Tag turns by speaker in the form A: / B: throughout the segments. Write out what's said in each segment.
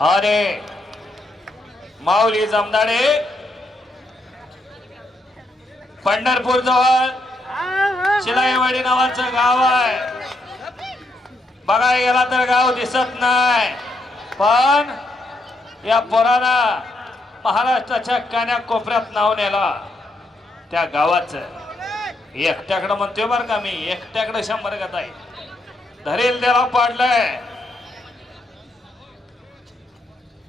A: अरे माऊली जमदाडे पंढरपूर जवळ शिलाईवाडी नावाचं गाव आहे. बघायला गेला तर गाव दिसत नाही. पण या पोराला महाराष्ट्राच्या कान्या कोपऱ्यात नाव नेला त्या गावाचं एकट्याकडं म्हणतोय बरं का मी एकट्याकडे शंभर गत आहे. धरील त्याला पाडलंय.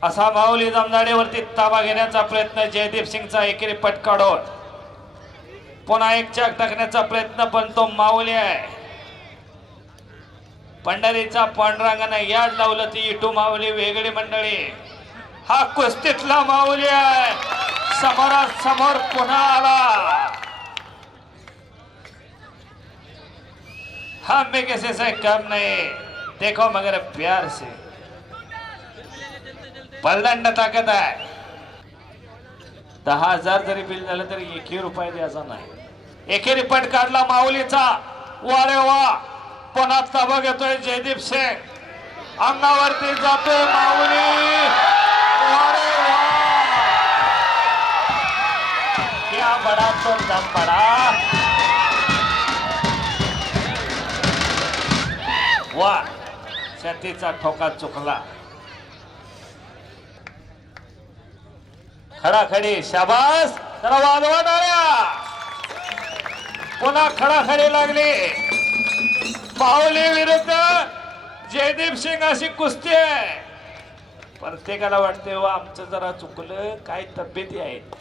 A: असा माऊली जमदाडेवरती ताबा घेण्याचा प्रयत्न जयदीप सिंगचा एकेरी पटकाडून. पुन्हा एक चाक टाकण्याचा प्रयत्न पण तो माऊली आहे. पंढरीचा पांडुरंगानं याड लावलं ती इटू माऊली वेगळी मंडळी. हा कुस्तीतला माऊली आहे. समोरासमोर पुन्हा आला. हम भी किसी से कम नहीं. देखो मगर प्यार से. बलदंड ताकद आहे. दहा हजार जरी बिल झालं तरी एकही रुपये द्यायचा नाही. एकेरी पट काढला माऊलीचा. वारे वा. पण आता बघ घेतोय जयदीप सिंग. अंगावरती जातोय माऊली. वारे वा. क्या बडा तो दम बडा वा. शेतीचा ठोका चुकला. खडाखडी शाबास! जरा वाजवा टाळ्या पुन्हा खडाखडी लागली. पावली विरुद्ध जयदीप सिंग अशी कुस्ती आहे. प्रत्येकाला वाटते व आमचं जरा चुकलं काय तब्येती आहेत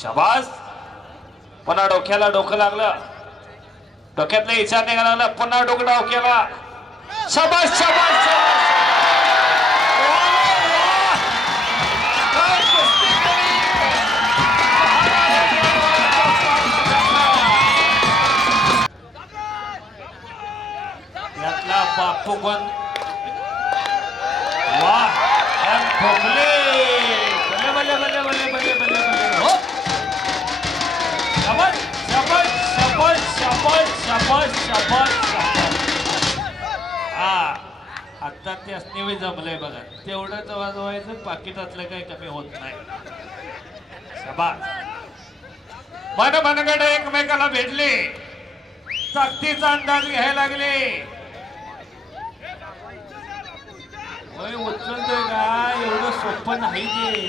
A: शाबास! पुन्हा डोक्याला डोकं लागलं. डोक्यातला इच्छा निघाला लागला. पुन्हा डोकं डोक्याला केला. शाबास शाबास! यातला बापू कोण वा एम ठोकले बल्ले बल्ले बल्ले हो हा आता ते असणे जमलंय बघा. तेवढंच वाजवायचं पाकिटातलं काही कमी होत नाही. शाबास मन मनगड एकमेकाला भेटले. ताकदीचा अंदाज घ्यायला लागले. उचलतोय का एवढं सोपं नाही ते.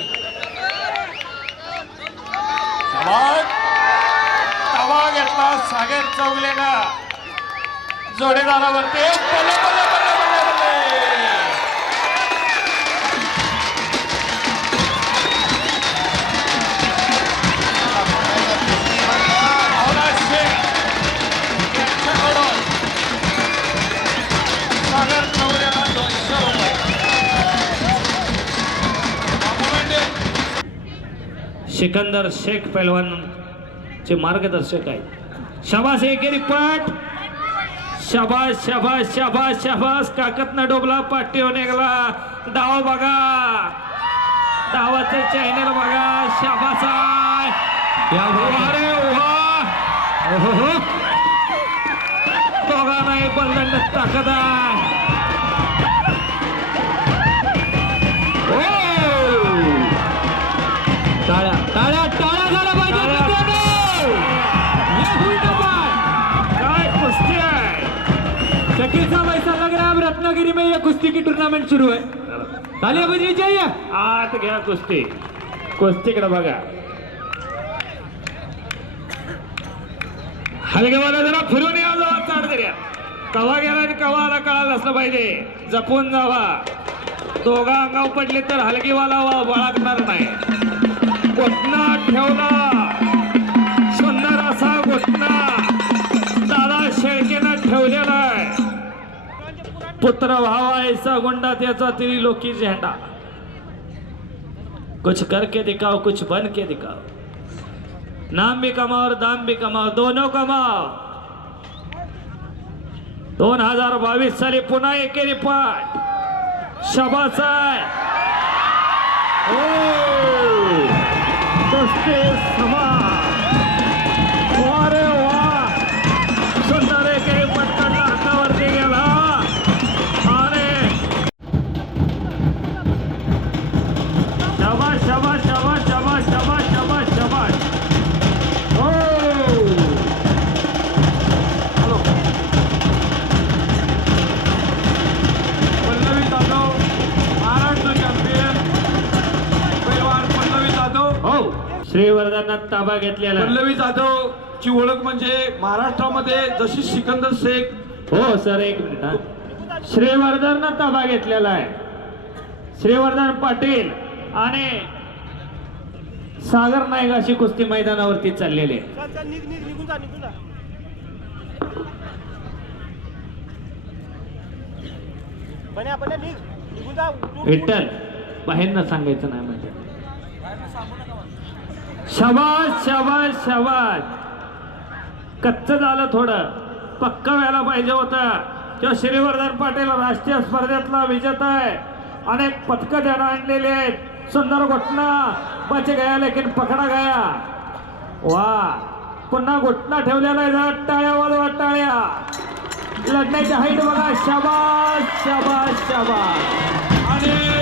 A: तवा घेतला सागर चौगलेला. जोडीदारावरती. सिकंदर शेख पैलवान चे मार्गदर्शक आहेत. शबास एकेरी पाठ. शबास शबास शबास शबास. काकतनं डोबला पाठीवर निघाला डाव बघा. डावाचं चॅनल बघा. शाबास आहे. अरे वा दोघा नाही बलदंड ताकद आहे.
B: ऐसा लग रहा है अब रत्नागिरी में ये कुश्ती की टूर्नामेंट शुरू है। तालियां बजनी चाहिए
A: आत घ्या कुस्ती कुस्तीकडे बघा। हलगेवाला जरा फिरून या जावा चाड दर्या कवा गेला आणि कवा आला कळालं असलं पाहिजे। जपून जावा। दोघा अंगाव पडले तर हलगीवाला वा बाळगणार नाही। घोटणा ठेवला पुत्र भावा ऐसा गुंडा त्याचा तिरी लोकी झेंडा. कुछ करके दिखाओ कुछ बन के दिखाओ. नाम भी कमाओ और दाम भी कमाओ दोनों कमाओ. दोन हजार बावीस साली पुन्हा एकेरी पाठ शबाच आहे. समाज श्रीवर्धनात ताबा घेतलेला. आहे.
C: पल्लवी जाधव ची ओळख म्हणजे महाराष्ट्रामध्ये जशी सिकंदर शेख.
A: हो सर एक मिनिट हा. श्रीवर्धन ताबा घेतलेला आहे. श्रीवर्धन पाटील आणि सागर नाईक अशी कुस्ती मैदानावरती चाललेली आहे.
D: चल निघ निघ निघून
A: म्हणजे शबाज शबाज शबाज कच्च झालं थोडं. पक्क व्हायला पाहिजे होतं. किंवा श्रीवर्धन पाटील राष्ट्रीय स्पर्धेतला विजेता आहे. अनेक पथकं त्यानं आणलेली आहेत. सुंदर घटना बच गया लेकिन पकडा गया. वा. पुन्हा घुटना ठेवलेला आहे जरा टाळ्या वाजवा टाळ्या. लढण्याची हाईट बघा. शाबास शाबास शाबास.
C: आणि